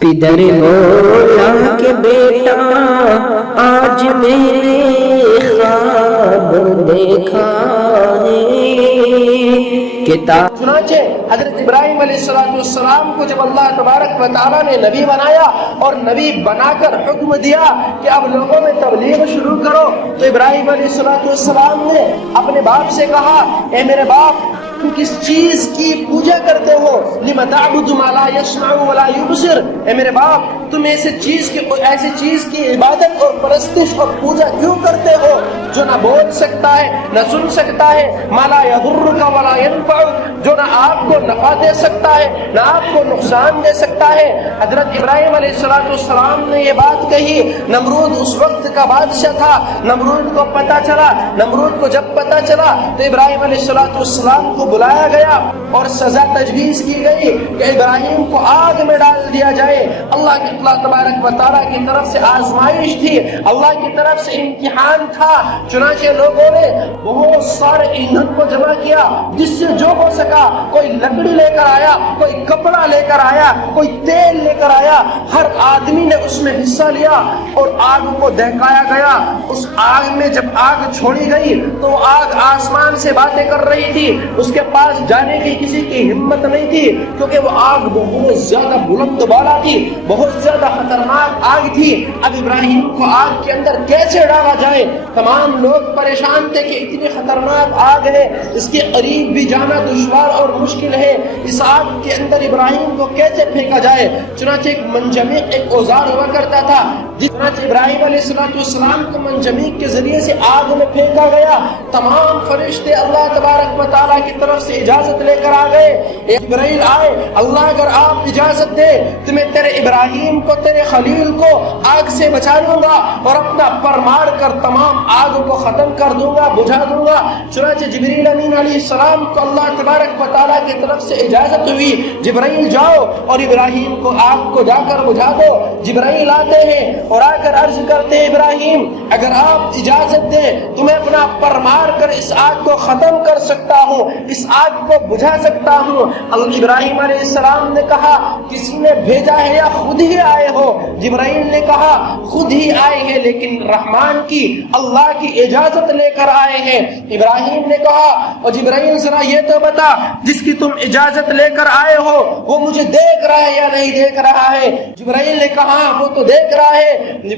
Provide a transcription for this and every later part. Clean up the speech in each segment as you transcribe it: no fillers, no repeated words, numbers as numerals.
پدر مولا کے بیٹا آج میں نے خواب دیکھا ہے کتاب۔ چنانچہ حضرت ابراہیم علیہ السلام کو جب اللہ تبارک و تعالیٰ نے نبی بنایا اور نبی بنا کر حکم دیا کہ اب لوگوں میں تبلیغ شروع کرو، تو ابراہیم علیہ السلام نے اپنے باپ سے کہا، اے میرے باپ، تم کس چیز کی پوجا کرتے ہو؟ لم تعبد ما لا يسمع ولا يبصر، اے میرے باپ، تم ایسے چیز کی عبادت اور پرستش اور پوجا کیوں کرتے ہو جو نہ بول سکتا ہے نہ سن سکتا ہے، ما لا يضرك ولا ينفع، جو نہ آپ کو نفع دے سکتا ہے نہ آپ کو نقصان دے سکتا ہے۔ حضرت ابراہیم علیہ السلام نے یہ بات کہی۔ نمرود اس وقت کا بادشاہ تھا، نمرود کو جب پتہ چلا تو ابراہیم علیہ السلام کو بلایا گیا اور سزا تجویز کی گئی کہ ابراہیم کو آگ میں ڈال دیا جائے۔ اللہ تبارک و تعالیٰ کی طرف سے آزمائش تھی، اللہ کی طرف سے امتحان تھا۔ چنانچہ لوگوں نے بہت سارے ایندھن کو جمع کیا، جس سے جو ہو سکا، کوئی لکڑی لے کر آیا، کوئی کپڑا لے کر آیا، کوئی تیل لے کر آیا، ہر آدمی نے اس میں حصہ لیا اور آگ کو دہکایا گیا۔ اس آگ میں جب آگ چھوڑی گئی تو آگ آسمان سے باتیں کر رہی تھی، اس کے پاس جانے کی کسی کی ہمت نہیں تھی، کیونکہ وہ آگ بہت زیادہ بلند بالا تھی، بہت زیادہ خطرناک آگ تھی۔ اب ابراہیم کو آگ کے اندر کیسے ڈالا جائے؟ تمام لوگ پریشان تھے کہ اتنی خطرناک آگ ہے، اس کے قریب بھی جانا دشوار اور مشکل ہے، اس آگ کے اندر ابراہیم کو کیسے پھینکا جائے؟ چنانچہ ایک منجمق ایک اوزار ہوا کرتا تھا، چنانچہ ابراہیم علیہ السلام کو منجمق کے ذریعے سے آگ میں پھینکا گیا۔ تمام فرشتے اللہ تبارک و تعالیٰ کی طرف سے اجازت لے کر آ گئے۔ جبرائیل آئے، اللہ اگر آپ اجازت دے تو میں تیرے ابراہیم کو، تیرے خلیل کو آگ سے بچا لوں گا اور اپنا پر مار کر تمام آگ کو ختم کر دوں گا، بجھا دوں گا۔ چنانچہ جبریل امین علیہ السلام کو اللہ تبارک و تعالیٰ کی طرف سے اجازت ہوئی، جبرائیل جاؤ اور ابراہیم کو آگ کو جا کر بجھا دو۔ جبرائیل آتے ہیں اور آ کر عرض کرتے ہیں، ابراہیم اگر آپ اجازت دیں تو میں اپنا پر مار کر اس آگ کو ختم کر سکتا ہوں، اس آگ کو بجھا سکتا ہوں۔ ابراہیم علیہ السلام نے کہا، کسی نے بھیجا ہے یا خود ہی آئے ہو؟ جبرائیل نے کہا، خود ہی آئے ہیں، لیکن رحمان کی، اللہ کی اجازت لے کر آئے ہیں۔ ابراہیم نے کہا، اور جبرائیل ذرا یہ تو بتا، جس کی تم اجازت لے کر آئے ہو وہ مجھے دیکھ رہا ہے یا نہیں دیکھ رہا ہے؟ جبرائیل نے کہا، وہ تو دیکھ رہا ہے۔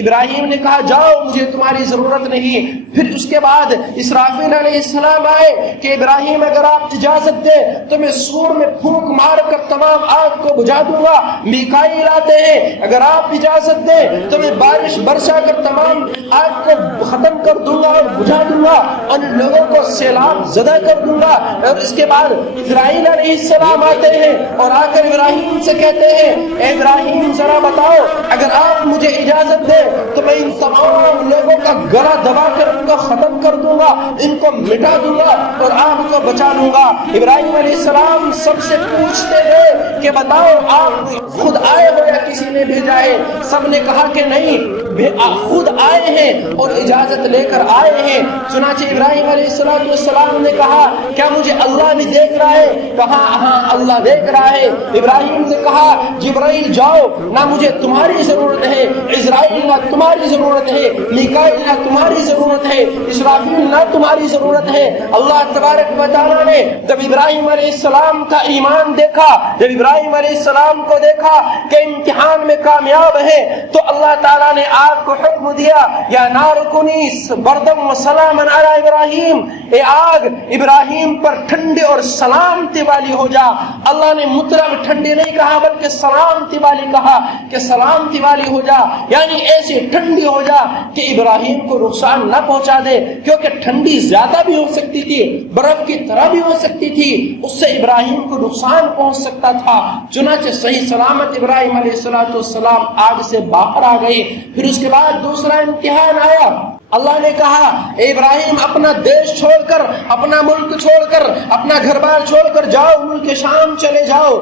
ابراہیم نے کہا، جاؤ، مجھے تمہاری ضرورت نہیں۔ پھر اس کے بعد اسرافیل علیہ السلام آئے کہ ابراہیم اگر آپ اجازت دیں تو میں سور میں پھونک مار کر تمام آگ کو بجھا دوں گا۔ میکائیل آتے ہیں، اگر آپ اجازت دیں تو میں بارش برسا کر تمام آگ کو ختم کر دوں گا اور بجھا دوں گا اور ان لوگوں کو سیلاب زدہ کر دوں گا۔ اور اس کے بعد اسرائیل علیہ السلام آتے ہیں اور آ کر ابراہیم سے کہتے ہیں، اے ابراہیم ذرا بتاؤ، اگر آپ مجھے اجازت دیں تو میں ان تمام لوگوں کا گلا دبا کر ان کو ختم کر دوں گا، ان کو مٹا دوں گا اور آپ کو بچا لوں گا۔ ابراہیم علیہ السلام سب سے پوچھتے ہیں کہ بتاؤ آپ خود آئے ہو یا کسی نے بھیجا ہے؟ سب نے کہا کہ نہیں، خود آئے ہیں اور اجازت لے کر آئے ہیں۔ چنانچہ ابراہیم علیہ السلام نے کہا، کیا مجھے اللہ بھی دیکھ رہا ہے؟ کہا ہاں اللہ دیکھ رہا ہے۔ ابراہیم نے کہا، جبرائیل جاؤ، نہ مجھے تمہاری ضرورت ہے، عزرائیل نہ تمہاری ضرورت ہے، میکائیل نہ تمہاری ضرورت ہے، اسرافیل نہ تمہاری ضرورت ہے۔ اللہ تبارک و تعالیٰ نے جب ابراہیم علیہ السلام کا ایمان دیکھا، جب ابراہیم علیہ السلام کو دیکھا کہ امتحان میں کامیاب ہے، تو اللہ تعالیٰ نے آگ کو حکم دیا، یا نار کونی بردم و سلاما علی ابراہیم، اے آگ ابراہیم پر ٹھنڈی اور سلامتی والی ہو جا۔ اللہ نے مطلق ٹھنڈی نہیں کہا بلکہ سلامتی والی کہا، کہ سلامتی والی ہو جا، یعنی ایسی ٹھنڈی ہو جا کہ ابراہیم کو نقصان نہ پہنچا دے، کیونکہ ٹھنڈی زیادہ بھی ہو سکتی تھی، برف کی طرح بھی ہو سکتی تھی، اس سے ابراہیم کو نقصان پہنچ سکتا تھا۔ چنانچہ صحیح سلامت ابراہیم علیہ السلام آگ سے باہر آ گئے۔ پھر اس کے بعد دوسرا امتحان آیا۔ اللہ نے کہا، اے ابراہیم اپنا دیش چھوڑ کر، اپنا ملک چھوڑ کر، اپنا گھر بار چھوڑ کر جاؤ، ملک شام چلے جاؤ۔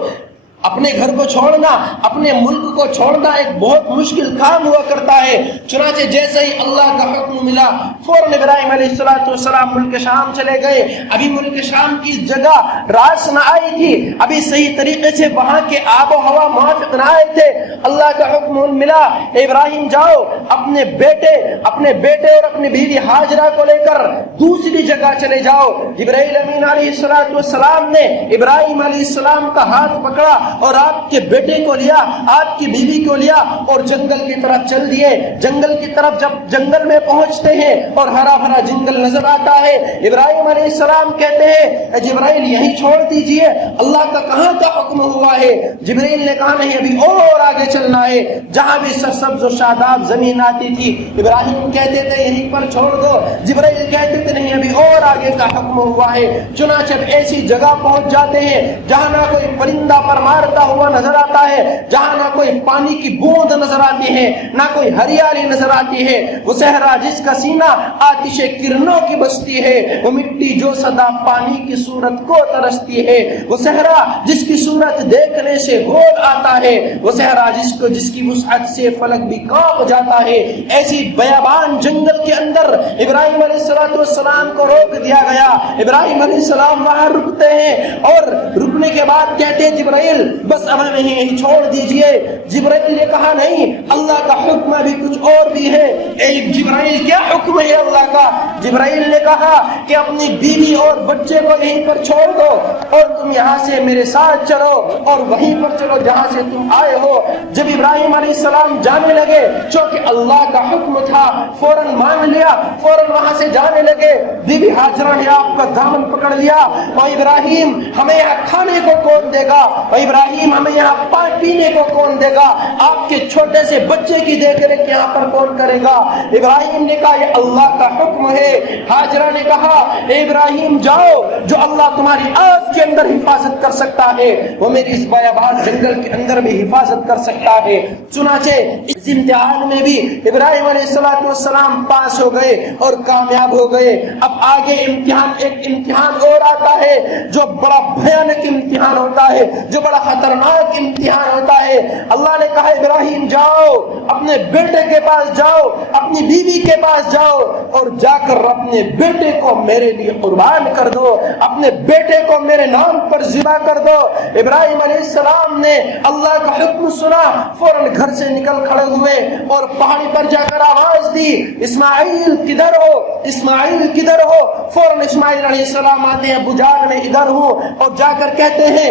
اپنے گھر کو چھوڑنا، اپنے ملک کو چھوڑنا ایک بہت مشکل کام ہوا کرتا ہے۔ چنانچہ جیسے ہی اللہ کا حکم ملا فوراً ابراہیم علیہ السلام ملک شام چلے گئے۔ ابھی ملک شام کی جگہ راس نہ آئی تھی، ابھی صحیح طریقے سے وہاں کے آب و ہوا موافق نہ آئے تھے۔ اللہ کا حکم ملا ابراہیم جاؤ اپنے بیٹے اور اپنی بیوی ہاجرہ کو لے کر دوسری جگہ چلے جاؤ۔ جبرائیل امین علیہ السلام نے ابراہیم علیہ السلام کا ہاتھ پکڑا اور آپ کے بیٹے کو لیا، آپ کی بیوی کو لیا اور جنگل کی طرف چل دیے۔ جنگل کی طرف جب جنگل میں پہنچتے ہیں اور ہرا بھرا جنگل نظر آتا ہے، ابراہیم علیہ السلام کہتے ہیں اے جبرائیل یہیں چھوڑ دیجئے، اللہ کا کہاں کا حکم ہوا ہے؟ جبرائیل نے کہا نہیں، ابھی اور آگے چلنا ہے۔ جہاں بھی سرسبز و شاداب زمین آتی تھی ابراہیم کہتے تھے یہیں پر چھوڑ دو، جبرائیل کہتے تھے نہیں، ابھی اور آگے کا حکم ہوا ہے۔ چنانچہ ایسی جگہ پہنچ جاتے ہیں جہاں نہ کوئی پرندہ پر مارتا ہوا نظر آتا ہے، جہاں نہ کوئی پانی کی بوند نظر آتی ہے، نہ کوئی ہریالی نظر آتی ہے۔ وہ صحرا جس کا سینہ آتش کرنوں کی بستی ہے، وہ مٹی جو سدا پانی کی صورت کو ترستی ہے، وہ صحرا جس کی صورت دیکھنے سے گول آتا ہے، وہ صحرا جس کی وسعت سے فلک بھی کانپ جاتا ہے۔ ایسی بیابان جنگل کے اندر ابراہیم علیہ السلام کو روک دیا گیا۔ ابراہیم علیہ السلام وہاں رکتے ہیں اور رکنے کے بعد کہتے ہیں جبرائیل بس اب ہمیں یہیں چھوڑ دیجئے۔ جبرائیل نے کہا نہیں، اللہ کا حکم بھی کچھ اور بھی ہے۔ اے جبرائیل کیا حکم ہے اللہ کا؟ جبرائیل نے کہا کہ اپنی بیوی اور بچے کو یہیں پر چھوڑ دو اور تم یہاں سے میرے ساتھ چلو اور وہیں پر چلو جہاں سے تم آئے ہو۔ جب ابراہیم علیہ السلام جانے لگے چونکہ اللہ کا حکم تھا، فوراً مان لیا، فوراً وہاں سے جانے لگے۔ بیوی ہاجرہ نے آپ کا دامن پکڑ لیا، اور ابراہیم ہمیں یہاں کھانے کو کون دے گا؟ اور ابراہیم ہمیں یہاں پانی پینے کو کون دے گا؟ آپ کے چھوٹے سے بچے کی دیکھ ریکھ یہاں پر کون کرے گا؟ ابراہیم نے کہا یہ اللہ کا حکم ہے۔ ہاجرہ نے کہا اے ابراہیم جاؤ، جو اللہ تمہاری آنکھ کے اندر حفاظت کر سکتا ہے وہ میری اس بیابان جنگل کے اندر بھی حفاظت کر سکتا ہے۔ چنانچہ اس امتحان میں بھی ابراہیم علیہ السلام پاس ہو گئے اور کامیاب ہو گئے۔ اب آگے ایک امتحان اور آتا ہے جو بڑا بھیانک امتحان ہوتا ہے، جو بڑا خطرناک امتحان ہوتا ہے۔ اللہ نے کہا ابراہیم جاؤ، اپنے بیٹے کے پاس جاؤ، اپنی بیوی کے پاس جاؤ اور جا کر اپنے بیٹے کو میرے لیے قربان کر دو، اپنے بیٹے کو میرے نام پر ذبح کر دو۔ ابراہیم علیہ السلام نے اللہ کا حکم سنا، فوراً گھر سے نکل کھڑے ہوئے اور پہاڑی پر جا کر آواز دی اسماعیل کدھر ہو، اسماعیل کدھر ہو؟ فوراً اسماعیل علیہ السلام آتے ہیں، ابو جان میں ادھر ہوں، اور جا کر کہتے ہیں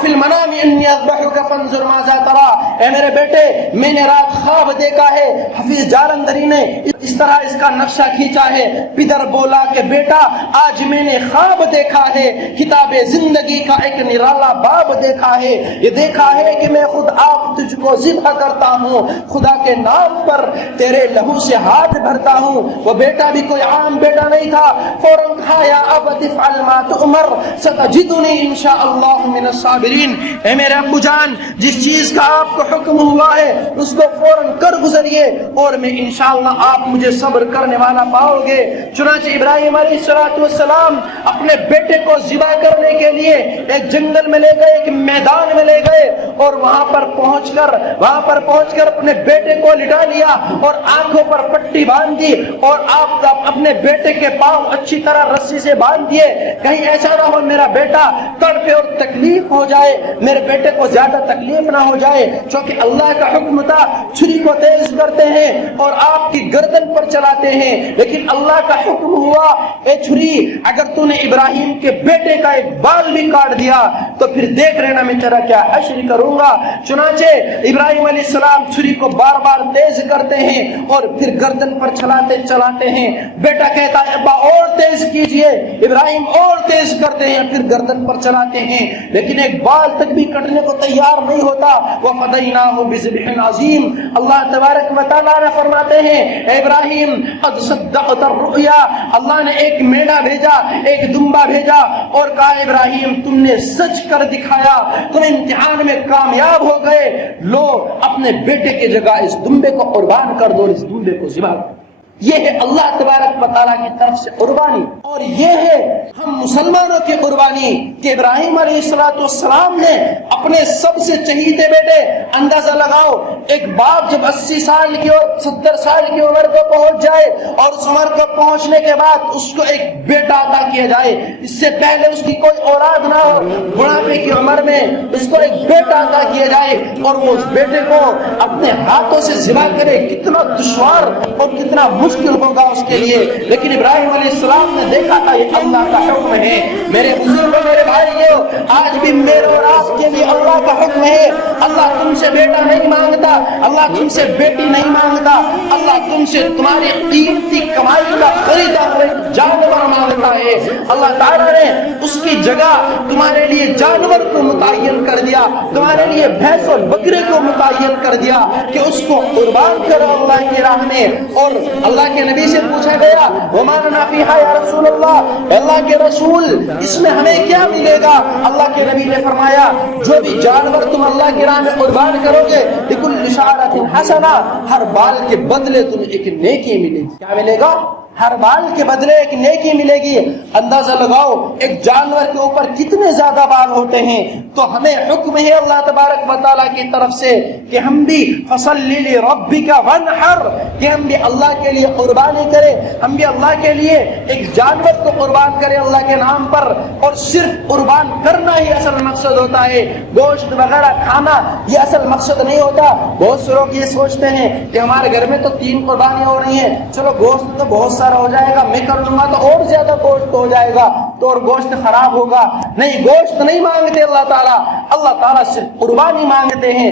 فی المنام انی اذبحک فانظر ماذا تری، اے میرے بیٹے میں نے رات خواب دیکھا ہے۔ حفیظ جالندری نے اس طرح اس کا نقشہ کھینچا ہے، پدر بولا کہ بیٹا آج میں نے خواب دیکھا ہے، کتاب زندگی کا ایک نرالا باب دیکھا ہے، یہ دیکھا ہے کہ میں خود آپ تجھ کو ذبح کرتا ہوں، خدا کے نام پر تیرے لہو سے ہاتھ بھرتا ہوں۔ وہ بیٹا بھی کوئی عام بیٹا نہیں تھا، فوراً کہا یا ابت افعل ما تؤمر ستجدنی انشاءاللہ من الصابرین، اے میرے ابو جان جس چیز کا آپ کو حکم ہوا ہے اس کو فوراً کر گزریے اور میں انشاءاللہ آپ مجھے صبر کرنے والا پاؤ گے۔ چنانچہ ابراہیم علیہ السلام اپنے بیٹے کو ذبح کرنے کے لیے ایک جنگل میں لے گئے، ایک میدان میں لے گئے اور وہاں پر پہنچ کر اپنے بیٹے کو لٹا لیا اور آنکھوں پر پٹی باندھ دی اور آپ اپنے بیٹے کے پاؤں اچھی طرح رسی سے باندھ دیے، کہیں ایسا نہ ہو میرا بیٹا تڑپے اور تکلیف ہو جائے، میرے بیٹے کو زیادہ تکلیف نہ ہو جائے۔ چونکہ اللہ کا حکم تھا چھری کو تیز کرتے ہیں اور آپ کی گردن پر چلاتے ہیں، لیکن اللہ کا حکم ہوا اے چھری اگر تو نے ابراہیم کے بیٹے کا ایک بال بھی کاٹ دیا تو پھر دیکھ لینا میں تیرا کیا حشر کروں گا۔ چنانچہ ابراہیم علیہ السلام چھری کو بار بار تیز کرتے ہیں اور پھر گردن پر چلاتے ہیں۔ بیٹا کہتا ہے ابا اور تیز کیجئے، ابراہیم اور تیز کرتے ہیں، پھر گردن پر چلاتے ہیں، لیکن ایک بال تک بھی کٹنے کو تیار نہیں ہوتا۔ وَفَدَيْنَاهُ بِذِبْحٍ عَظِيمٍ، اللہ تبارک و تعالیٰ نے فرماتے ہیں اے ابراہیم قد صدقت الرؤیا، اللہ نے ایک میڑا بھیجا، ایک دمبا بھیجا اور کہا ابراہیم تم نے سچ کر دکھایا، تم امتحان میں کامیاب ہو گئے، لو اپنے بیٹے کی جگہ اس دمبے کو قربان کر دو، اس دمبے کو ذبح کر۔ یہ ہے اللہ تبارک و تعالیٰ کی طرف سے قربانی، اور یہ ہے ہم مسلمانوں کی قربانی کہ ابراہیم علیہ السلام نے اپنے سب سے چہیتے بیٹے، اندازہ لگاؤ ایک باپ جب 80 سال کی اور 70 سال کی عمر کو پہنچ جائے اور اس عمر کو پہنچنے کے بعد اس کو ایک بیٹا عطا کیا جائے، اس سے پہلے اس کی کوئی اولاد نہ ہو، بڑھاپے کی عمر میں اس کو ایک بیٹا عطا کیا جائے اور وہ اس بیٹے کو اپنے ہاتھوں سے ذبح کرے، کتنا دشوار اور کتنا مشکل ہوگا اس کے لیے، لیکن ابراہیم علیہ السلام نے دیکھا تھا یہ اللہ کا حکم ہے۔ میرے بزرگوں، میرے بھائیوں، آج بھی میرے اور آپ کے لیے اللہ کا حکم ہے۔ اللہ تم سے بیٹا نہیں مانگتا، اللہ تم سے بیٹی نہیں مانگتا، اللہ تم سے تمہاری قیمتی کمائی کا خریدا ہوا ایک جانور مانگتا ہے۔ اللہ تعالیٰ نے اس کی جگہ تمہارے لیے جانور کو متعین کر دیا، تمہارے لیے بھینس اور بکرے کو متعین کر دیا کہ اس کو قربان کرو اللہ کی راہ میں۔ اور اللہ کے نبی سے پوچھا گیا وما لنا فیہا یا رسول اللہ، اللہ کے رسول اس میں ہمیں کیا ملے گا؟ اللہ کے نبی نے فرمایا جو بھی جانور تم اللہ کی راہ میں قربان کرو گے لکل شعرۃ حسنہ، ہر بال کے بدلے تمہیں ایک نیکی ملے گی۔ کیا ملے گا؟ ہر بال کے بدلے ایک نیکی ملے گی۔ اندازہ لگاؤ ایک جانور کے اوپر کتنے زیادہ بال ہوتے ہیں، تو ہمیں حکم ہے اللہ تبارک و تعالیٰ کی طرف سے کہ ہم بھی فصلی لربک وانحر، کہ ہم بھی اللہ کے لیے قربانی کریں، ہم بھی اللہ کے لیے ایک جانور کو قربان کریں اللہ کے نام پر۔ اور صرف قربان کرنا ہی اصل مقصد ہوتا ہے، گوشت وغیرہ کھانا یہ اصل مقصد نہیں ہوتا۔ بہت سے لوگ یہ سوچتے ہیں کہ ہمارے گھر میں تو 3 قربانیاں ہو رہی ہیں، چلو گوشت تو بہت سارا ہو جائے گا، میں کر لوں گا تو اور زیادہ گوشت ہو جائے گا تو اور گوشت خراب ہوگا۔ نہیں، گوشت نہیں مانگتے اللہ تعالیٰ، اللہ تعالیٰ صرف قربانی مانگتے ہیں۔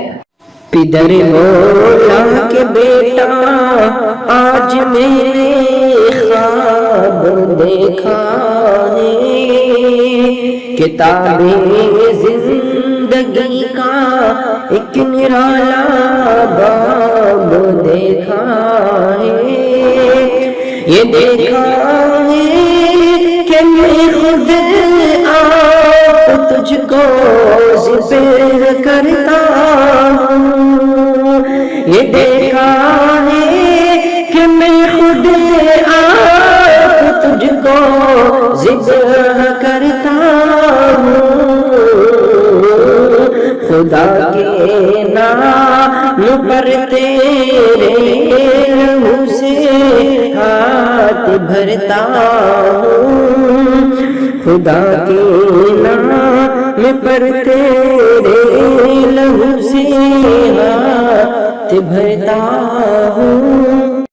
پدر مولا کے بیٹا آج میرے خواب دیکھا ہے، کتاب زندگی کا ایک نرالا باب دیکھا ہے، یہ دیکھا ہے کہ میں خود آپ تجھ کو ذکر کرتا ہوں، یہ دیکھا ہے کہ میں خود آپ تجھ کو ذکر کرتا ہوں، خدا کے نام پر تیرے لہو سے ہاتھ بھرتا ہوں، خدا کے نام پر تیرے لہو سے ہاتھ بھرتا ہوں۔